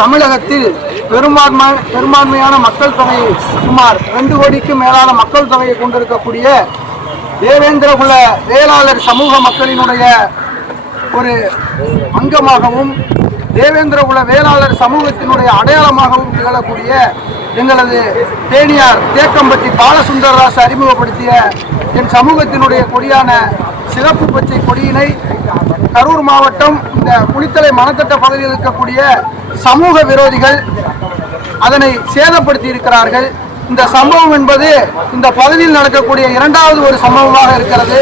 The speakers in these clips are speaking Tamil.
தமிழகத்தில் பெரும்பான்மை பெரும்பான்மையான மக்கள் தொகை சுமார் ரெண்டு கோடிக்கும் மேலான மக்கள் தொகையை கொண்டிருக்கக்கூடிய தேவேந்திரகுல வேளாளர் சமூக மக்களினுடைய ஒரு அங்கமாகவும் தேவேந்திரகுல வேளாளர் சமூகத்தினுடைய அடையாளமாகவும் திகழக்கூடிய எங்களது தேனியார் தேக்கம்பட்டி பாலசுந்தரராசு அறிமுகப்படுத்திய என் சமூகத்தினுடைய கொடியான சிறப்பு பச்சை கொடியினை கரூர் மாவட்டம் இந்த குளித்தலை மனத்தட்ட பகுதியில் இருக்கக்கூடிய சமூக விரோதிகள் அதனை சேதப்படுத்தி இருக்கிறார்கள் இந்த சம்பவம் என்பது இந்த பகுதியில் நடக்கக்கூடிய இரண்டாவது ஒரு சம்பவமாக இருக்கிறது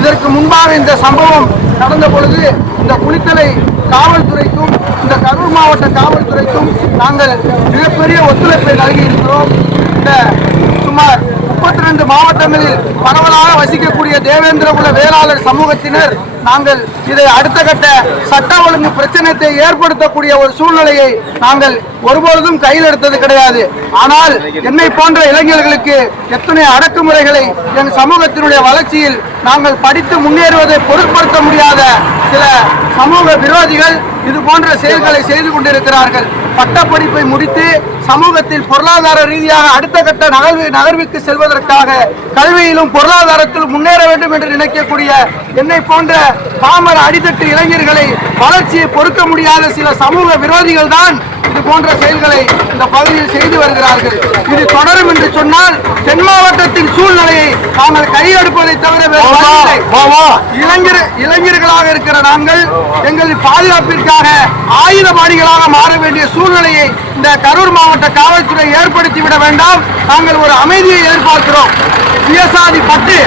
இதற்கு முன்பாக இந்த சம்பவம் நடந்த பொழுது இந்த குளித்தலை காவல்துறைக்கும் இந்த கரூர் மாவட்ட காவல்துறைக்கும் நாங்கள் மிகப்பெரிய ஒத்துழைப்பை நல்கி இருக்கிறோம் கொண்ட சுமார் முப்பத்தி ரெண்டு மாவட்டங்களில் பரவலாக வசிக்கக்கூடிய தேவேந்திரகுல வேளாளர் சமூகத்தினர் நாங்கள் இதை அடுத்த கட்ட சட்ட ஒழுங்கு பிரச்சனைத்தை ஏற்படுத்தக்கூடிய ஒரு சூழ்நிலையை நாங்கள் ஒருபொழுதும் கையில் எடுத்தது கிடையாது ஆனால் என்னை போன்ற இளைஞர்களுக்கு எத்தனை அடக்குமுறைகளை என் சமூகத்தினுடைய வளர்ச்சியில் நாங்கள் படித்து முன்னேறுவதை பொருட்படுத்த முடியாத சில சமூக விரோதிகள் இது போன்ற செயல்களை செய்து கொண்டிருக்கிறார்கள் பட்டப்படிப்பை முடித்து சமூகத்தில் பொருளாதார ரீதியாக அடுத்த கட்ட நகர்வு நகர்வுக்கு செல்வதற்காக கல்வியிலும் பொருளாதாரத்திலும் முன்னேற வேண்டும் என்று நினைக்கக்கூடிய என்னை போன்ற பாமர அடித்தட்டு இளைஞர்களை வளர்ச்சியை பொறுக்க முடியாத சில சமூக விரோதிகள் தான் இது போன்ற செயல்களை இந்த பகுதியில் செய்து வருகிறார்கள் இது தொடரும் என்று சொன்னால் தென் மாவட்டத்தின் சூழ்நிலையை நாங்கள் கையெடுப்பதை தவிர இளைஞர் இளைஞர்களாக இருக்கிற நாங்கள் எங்கள் பாதுகாப்பிற்காக ஆயுதபாணிகளாக மாற வேண்டிய சூழ்நிலையை இந்த கரூர் மாவட்ட காவல்துறை ஏற்படுத்திவிட வேண்டாம் நாங்கள் ஒரு அமைதியை எதிர்பார்க்கிறோம் சுயசாதி பட்டு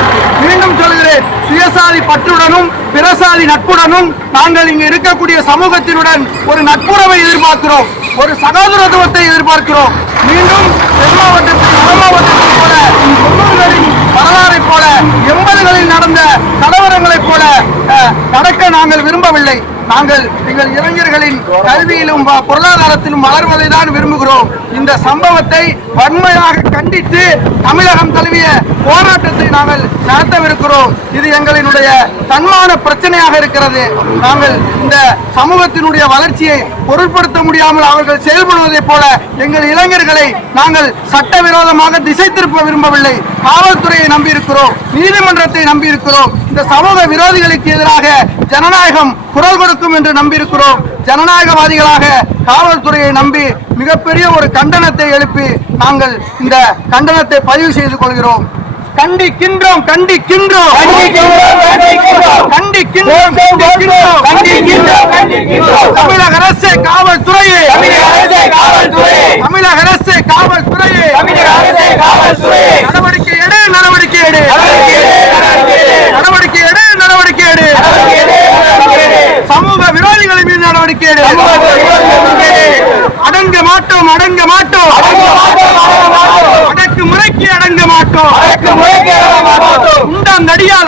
மீண்டும் சொல்கிறேன் சுயசாதி பற்றுடனும் பிரசாதி நட்புடனும் நாங்கள் இங்கு இருக்கக்கூடிய சமூகத்தினுடன் ஒரு நட்புறவை எதிர்பார்க்கிறோம் ஒரு சகோதரத்துவத்தை எதிர்பார்க்கிறோம் மீண்டும் தென்மாவட்டத்தில் போல வரலாறை போல எண்பதுகளில் நடந்த கலவரங்களைப் போல நடக்க நாங்கள் விரும்பவில்லை நாங்கள் எங்கள் இளைஞர்களின் கல்வியிலும் பொருளாதாரத்திலும் வளர்வதை தான் விரும்புகிறோம் இந்த சம்பவத்தை வன்மையாக கண்டித்து தமிழகம் தழுவிய போராட்டத்தை நாங்கள் நடத்தவிருக்கிறோம் இது எங்களினுடைய தன்மான பிரச்சனையாக இருக்கிறது நாங்கள் இந்த சமூகத்தினுடைய வளர்ச்சியை பொருட்படுத்த முடியாமல் அவர்கள் செயல்படுவதைப் போல எங்கள் இளைஞர்களை நாங்கள் சட்டவிரோதமாக திசை திருப்ப விரும்பவில்லை காவல்துறையை நம்பியிருக்கிறோம் நீதிமன்றத்தை நம்பியிருக்கிறோம் இந்த சமூக விரோதிகளுக்கு எதிராக ஜனநாயகம் குரல் கொடுக்கும் என்று நம்பியிருக்கிறோம் ஜனநாயகவாதிகளாக காவல்துறையை நம்பி மிகப்பெரிய ஒரு கண்டனத்தை எழுப்பி நாங்கள் இந்த கண்டனத்தை பதிவு செய்து கொள்கிறோம் கண்டிக்கின்றோம் கண்டிக்கின்றோம் கண்டிக்கின்றோம் கண்டிக்கின்றோம் தமிழக அரசு காவல்துறையே தமிழக அரசு காவல்துறையே நடவடிக்கை எடு நடவடிக்கை எடு நடவடிக்கை எடு நடவடிக்கை எடு சமூக விரோதிகளின் மீது நடவடிக்கை எடு அடங்க மாட்டோம் அடங்க மாட்டோம் முறைக்கு அடங்க மாட்டோம் உண்டம் நடிகால்